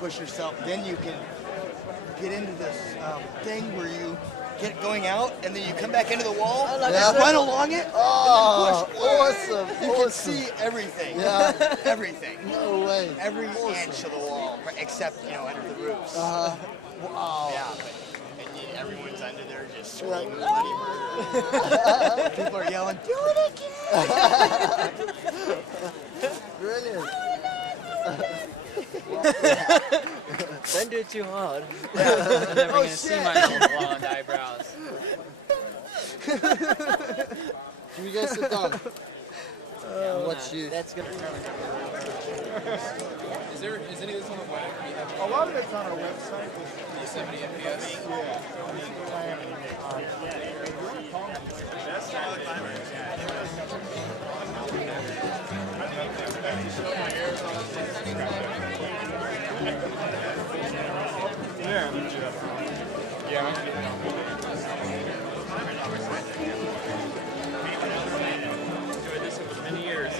push yourself. Then you can get into this thing where you get going out, and then you come back into the wall, run along it, oh, and then push. awesome! You can see everything. Yeah. Everything. No way. Every inch of the wall, except under the roofs. Wow. Yeah. And everyone's under there just screaming bloody murder. People are yelling, "Do it again!" Brilliant. Don't do it too hard. Yeah. I'm never gonna see my own blonde eyebrows. Can you guys sit down? Watch you. That's good. Is any of this on the web? A lot of it's on our website. Yosemite MPS? Yeah. Enjoyed this for many years.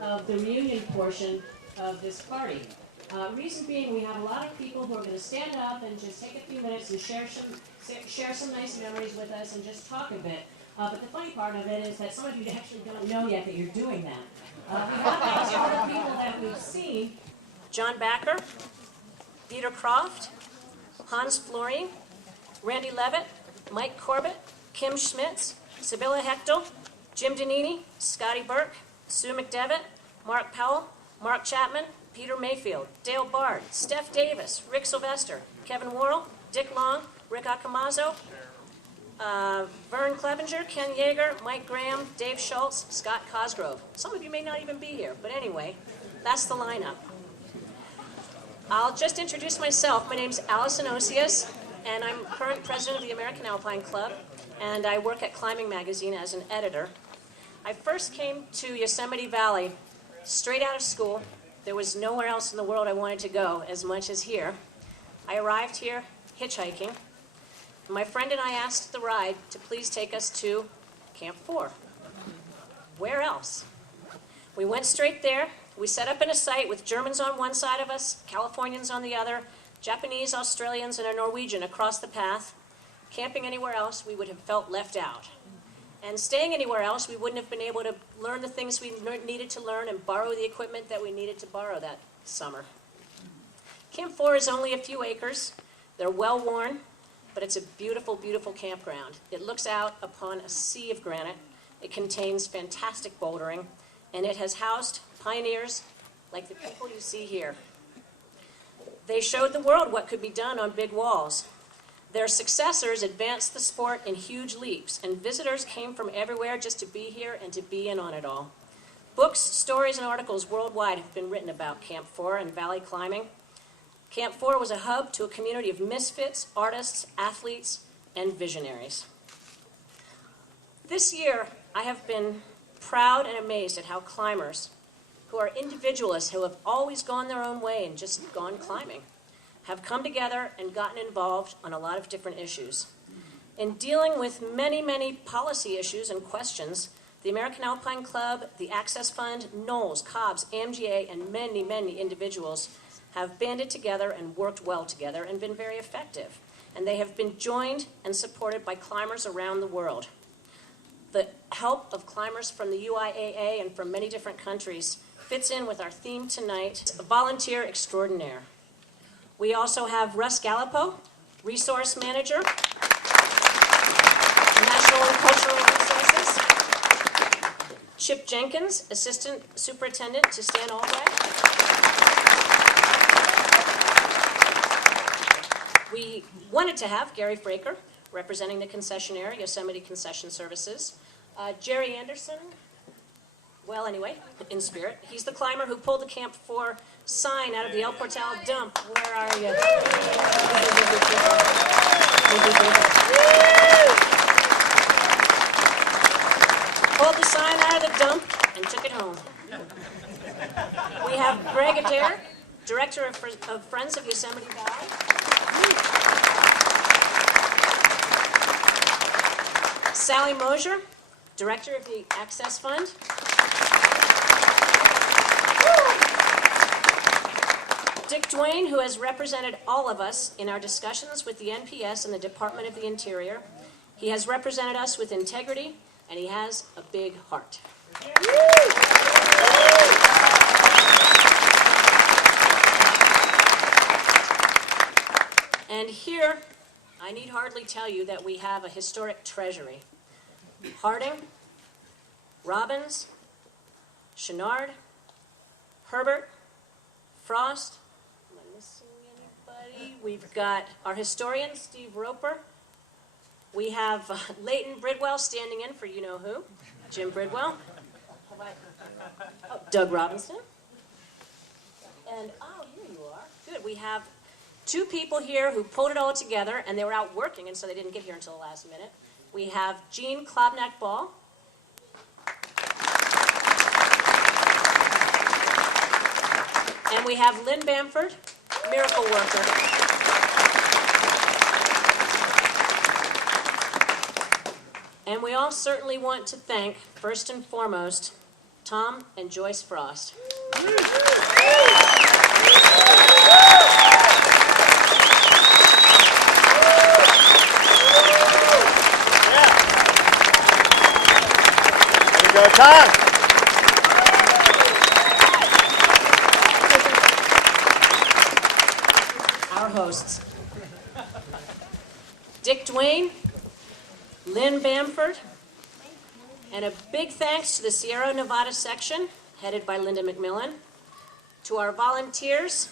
Of the reunion portion of this party. Reason being, we have a lot of people who are going to stand up and just take a few minutes and share some nice memories with us and just talk a bit. But the funny part of it is that some of you actually don't know yet that you're doing that. We have asked all the people that we've seen: John Backer, Peter Croft, Hans Florine, Randy Levitt, Mike Corbett, Kim Schmitz, Sibylla Hechtel, Jim Danini, Scotty Burke, Sue McDevitt, Mark Powell, Mark Chapman, Peter Mayfield, Dale Bard, Steph Davis, Rick Sylvester, Kevin Worrell, Dick Long, Rick Accamazo, Vern Clevenger, Ken Yeager, Mike Graham, Dave Schultz, Scott Cosgrove. Some of you may not even be here, but anyway, that's the lineup. I'll just introduce myself. My name's Alison Osius, and I'm current president of the American Alpine Club, and I work at Climbing Magazine as an editor. I first came to Yosemite Valley straight out of school. There was nowhere else in the world I wanted to go as much as here. I arrived here hitchhiking. My friend and I asked the ride to please take us to Camp 4. Where else? We went straight there. We set up in a site with Germans on one side of us, Californians on the other, Japanese, Australians, and a Norwegian across the path. Camping anywhere else, we would have felt left out. And staying anywhere else, we wouldn't have been able to learn the things we needed to learn and borrow the equipment that we needed to borrow that summer. Camp 4 is only a few acres. They're well worn, but it's a beautiful, beautiful campground. It looks out upon a sea of granite. It contains fantastic bouldering, and it has housed pioneers like the people you see here. They showed the world what could be done on big walls. Their successors advanced the sport in huge leaps, and visitors came from everywhere just to be here and to be in on it all. Books, stories, and articles worldwide have been written about Camp 4 and valley climbing. Camp 4 was a hub to a community of misfits, artists, athletes, and visionaries. This year, I have been proud and amazed at how climbers, who are individualists who have always gone their own way and just gone climbing, have come together and gotten involved on a lot of different issues. In dealing with many, many policy issues and questions, the American Alpine Club, the Access Fund, Knowles, Cobbs, AMGA, and many, many individuals have banded together and worked well together and been very effective. And they have been joined and supported by climbers around the world. The help of climbers from the UIAA and from many different countries fits in with our theme tonight, Volunteer Extraordinaire. We also have Russ Gallipo, Resource Manager, National and Cultural Resources. Chip Jenkins, Assistant Superintendent to Stan Albright. We wanted to have Gary Fraker, representing the concessionaire, Yosemite Concession Services. Jerry Anderson, well, anyway, in spirit. He's the climber who pulled the Camp 4 sign out of the El Portal dump. Where are you? Pulled the sign out of the dump and took it home. We have Greg Adair, Director of Friends of Yosemite Valley. Sally Mosier, Director of the Access Fund. Dick Duane, who has represented all of us in our discussions with the NPS and the Department of the Interior. He has represented us with integrity, and he has a big heart. And here, I need hardly tell you that we have a historic treasury. Harding, Robbins, Chenard, Herbert, Frost. Am I missing anybody? We've got our historian, Steve Roper. We have Leighton Bridwell standing in for you-know-who, Jim Bridwell. Oh, Doug Robinson. And, oh, here you are. Good. We have two people here who pulled it all together, and they were out working, and so they didn't get here until the last minute. We have Jean Klobnak-Ball. And we have Lynn Bamford, miracle worker. And we all certainly want to thank, first and foremost, Tom and Joyce Frost. Go, Tom! Our hosts, Dick Duane, Lynn Bamford, and a big thanks to the Sierra Nevada section, headed by Linda McMillan, to our volunteers,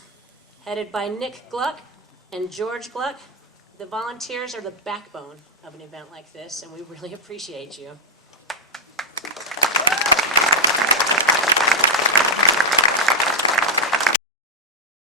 headed by Nick Gluck and George Gluck. The volunteers are the backbone of an event like this, and we really appreciate you.